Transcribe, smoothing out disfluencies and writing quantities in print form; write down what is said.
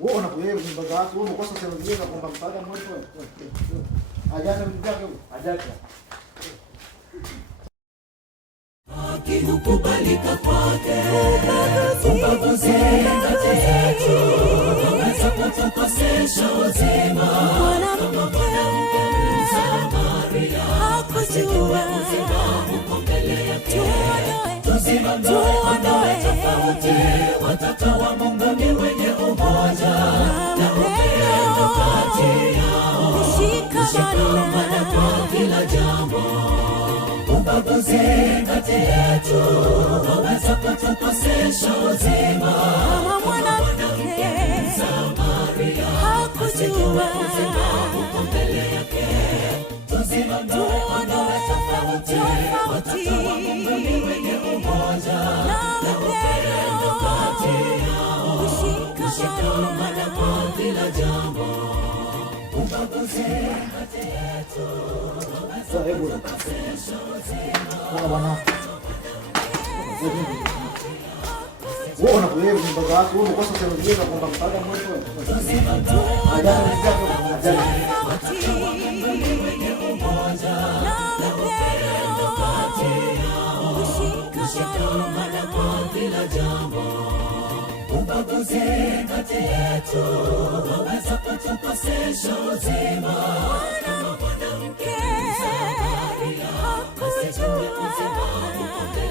Wewe unapoyeye mbaga wako wewe unakosa sema vile kwamba msaada mmoja wewe. Ajaza mjaka ajaza. Akikubalika kwake ubaguzi kati yetu unaweza kutukosesha uzima. Mwanamke Msamaria hakujua uzima uko mbele yake. Tuondoe tofauti, watoto wa Mungu ni wenye umoja na upendo kati yao, kushikamana kwa kila jambo. Ubaguzi kati yetu waweza kutukosesha uzima. Mwanamke Msamaria hakujua uzima uko mbele yake. Tuondoe tofauti, watoto wa Mungu ni wenye umoja na upendo kati yao, kushikamana kwa kila jambo. Ubaguzi kati yetu waweza kutukosesha uzima. Wewe unapoyeye mbaga wako wewe unakosa sema vile kwamba msaada mmoja wewe. Ajaza mjaka ajaza. Kushikamana kwa kila jambo. Ubaguzi kati yetu waweza kutukosesha uzima. Mwanamke Msamaria hakujua uzima uko mbele